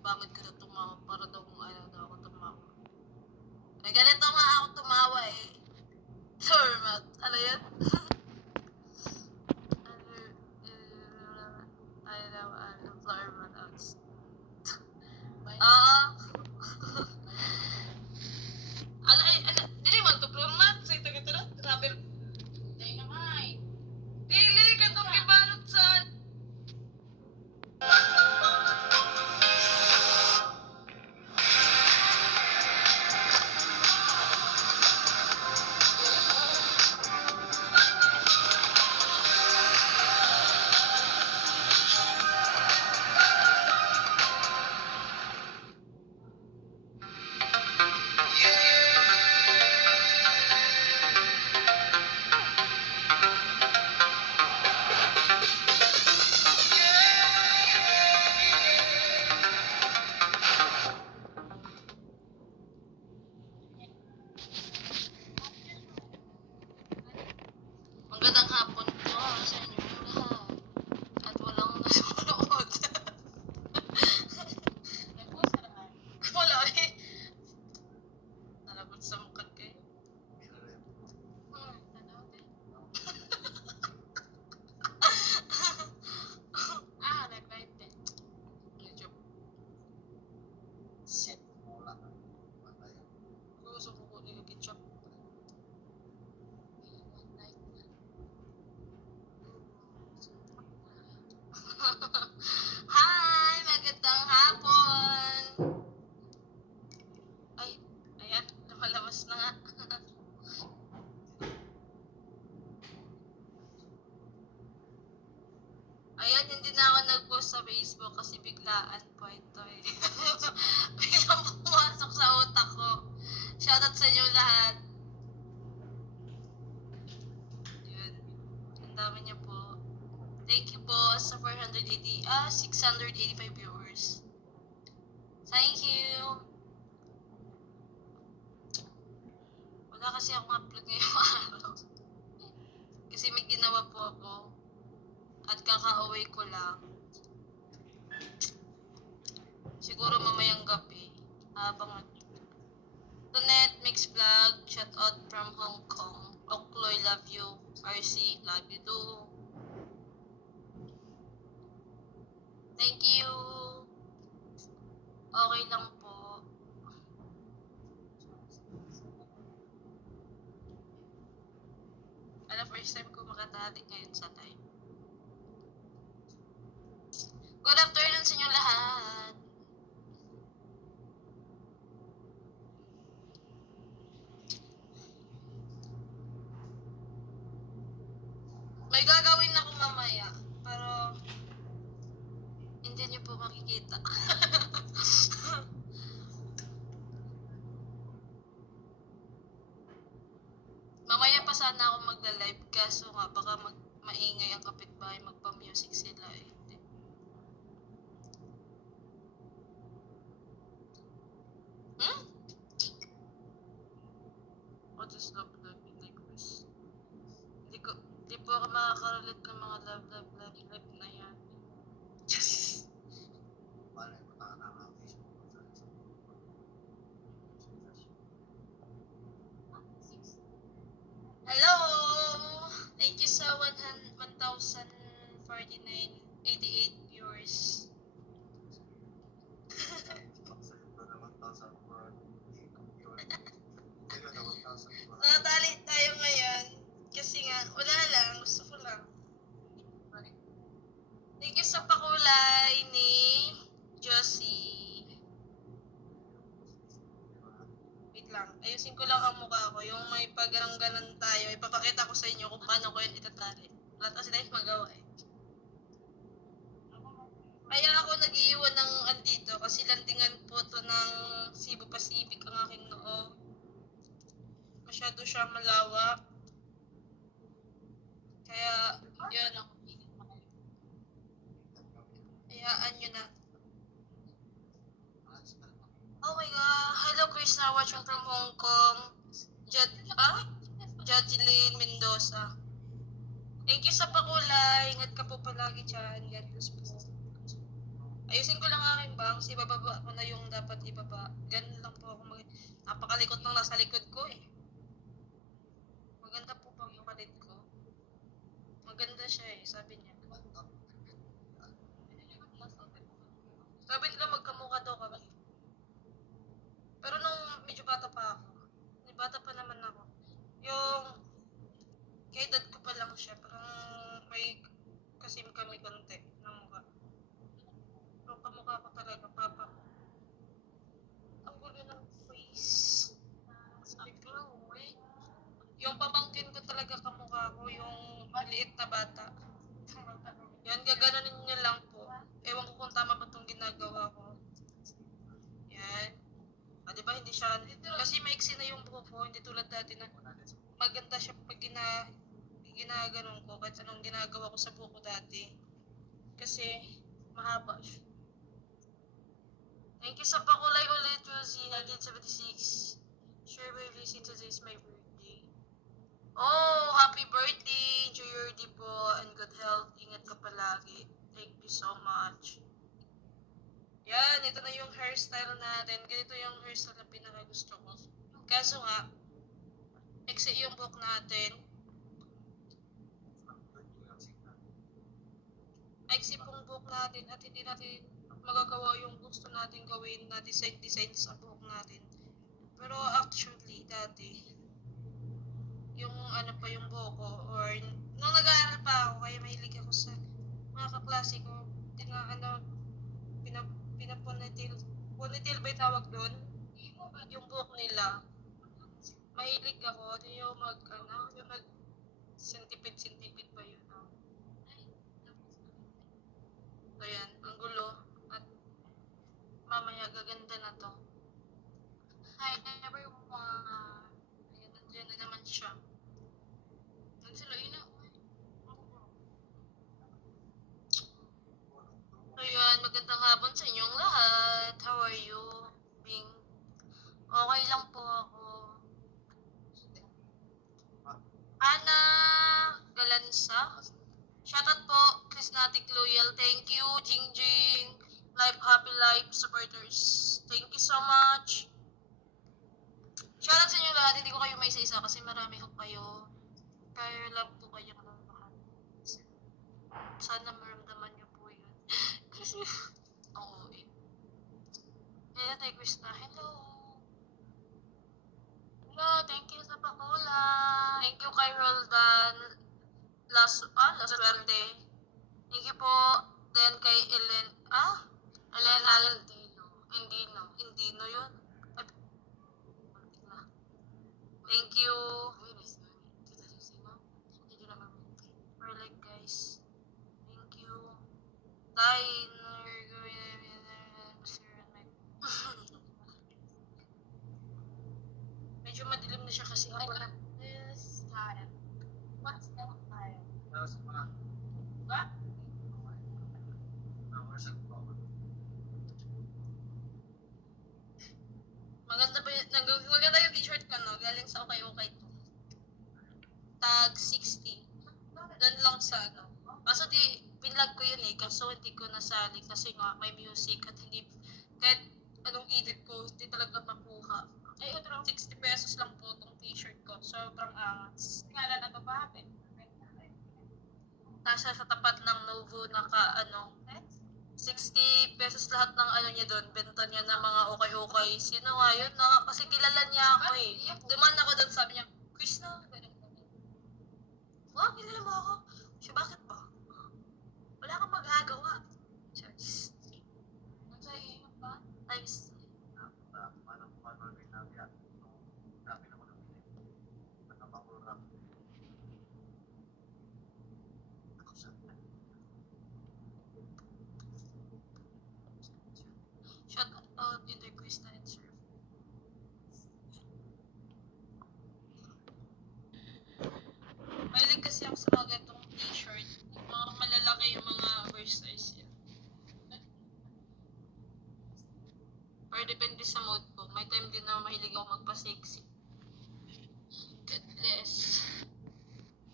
bakit ka na tumawa? Para daw kung ayaw daw ako tumawa. Ay, ganito nga ako tumawa eh. Format. Ano yun? I know, format. Oo. Dili man to format. Sa ito kita na. Grabe. Dili na nga eh. Dili ka itong ibalot sa... Magandang hapon po sa inyong lahat. At walang nasunood. Wala eh. Nalabot sa mukha kayo. Nag-live din. YouTube. Set mo lang. Gusto ko kunin yung ketchup. Hi! Magandang hapon! Ay, ayan. Lumalabas na nga. Ayan, hindi na ako nag-post sa Facebook kasi biglaan po ito eh. Biglang pumasok sa utak ko. Shoutout sa inyo lahat. Yun. Ang dami niyo po. Thank you po sa 685 viewers. Thank you. Wala kasi akong upload ngayong araw. Kasi may ginawa po ako. At kaka-away ko lang. Siguro mamayang gabi. Habang Tonet Mix Vlog, shout out from Hong Kong. Okloy, love you. RC, love you too. Thank you. Okay lang po. First time ko makatali ngayon sa time. Good afternoon sa inyo lahat. May gagawin ako mamaya, pero hindi niyo po makikita. Mamaya pa sana ako magla-live kaso nga baka maingay ang kapitbahay, magpa-music sila eh. What is love life in request? Di po ako makaka-relate ng mga love life na yan. Yes! Hello! Thank you sa 1,049.88 viewers. Nakatali tayo ngayon kasi nga, wala lang, gusto ko lang. Thank you sa pakulay ni Josie. Wait lang, ayusin ko lang ang mukha ko. Yung may paggarang-ganan tayo, ipapakita ko sa inyo kung paano ko yun itatali. Wala kasi tayo magawa eh. Kaya ako nag-iiwan ng andito kasi landingan po to ng Cebu Pacific ang aking noo. Masyado siya malawak. Kaya, yun. Hayaan nyo na. Oh my God. Hello, Krishna, watching from Hong Kong. Jadilyn Mendoza. Thank you sa pakulay. Ingat ka po palagi dyan. God bless po. Ayusin ko lang aking bangs, ibababa ko na yung dapat ibaba. Ganun lang po ako napakalikot ng nasa likod ko eh. Maganda po bang yung palit ko? Maganda siya eh, sabi niya. Sabi nila magkamukha daw kami. Pero nung medyo bata pa ako, bata pa naman ako, yung kay dad ko pa lang siya, parang may kasim kami konti ng mukha. Pero kamukha ko talaga, papa ko. Ang gulo ng face. Sabi ko, eh. Yung pamangkin ko talaga kamukha ko, yung maliit na bata. Yan, gaganunin niya lang po. Ewan ko kung tama ba itong ginagawa ko. Yan. Ah, di ba hindi siya, kasi maiksi na yung buhok ko, hindi tulad dati na maganda siya pag ginaganon ko, kahit anong ginagawa ko sa buhok ko dati. Kasi mahaba siya. Thank you sa pakulay ulit, Josie, 1976. Sure, baby, today is my birthday. Oh, happy birthday! Enjoy your day po and good health. Ingat ka palagi. Thank you so much. Yan, ito na yung hairstyle natin. Ganito yung hairstyle na pinakagusto ko. Kaso nga, exit yung buhok natin. Exit pong buhok natin at hindi natin magagawa yung gusto natin gawin na design sa buhok natin. Pero actually, dati, yung ano pa yung buhok ko, or nung nag-aaral pa ako, kaya mahilig ako sa mga kaklase ko, ponytail ba yung tawag doon? Yung buhok nila. Mahilig ako, yung sentipid ba yun? So yan, ang gulo. At mamaya gaganda na to. Hi everyone! Ayan, nandiyan na naman siya. Ayan, magandang hapon sa inyong lahat. How are you? Bing? Okay lang po ako. Ana Galansa. Shoutout po, Chrisnatic Loyal. Thank you, Jingjing. Life Happy Life supporters. Thank you so much. Shoutout sa inyo lahat. Hindi ko kayo may isa-isa kasi marami ko kayo. Kaya love ko kayo ng lahat. Sana maramdaman niyo po yun. Kasi, oo eh. Hello, Tay Krishna. Hello. Hello, thank you sa pakula. Thank you kay Roldan. Last Verde. Thank you po. Then kay Elena Indino yun. Thank you. Alright guys. Thank you. Medyo madilim na siya kasi ako na. This time. What's that time? What? Maganda yung t-shirt ko, no? Galing sa Okay to. Tag 60. Doon lang sa ano. Kaso pinlag ko yun eh. Kaso hindi ko nasali kasi nga may music at hindi, kahit anong edit ko, hindi talaga makuha. Ay, 60 pesos lang po itong t-shirt ko. Sobrang angas. Ngala na babae. Nasa sa tapat ng Novo 60 pesos lahat ng ano niya doon, benta niya ng mga okay. Sino nga yun? Kasi kilala niya ako eh. Duman ako doon, sabi niya, Chris na, wow, kilala mo ako. Siya, bakit ba? Wala kang magagawa. Cheers. Nice. Shout out in the Krista and Surf. Mahilig kasi ako sa mga ganitong t-shirt. Mga malalaki yung mga oversize yan. Or depende sa mood ko. May time din na mahilig ako magpa-sexy. God bless.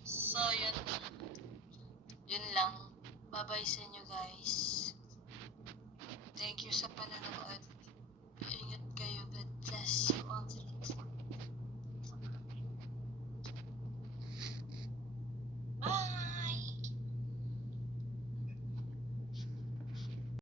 So, yun. Yun lang. Bye-bye sa inyo guys. Thank you sa panonood.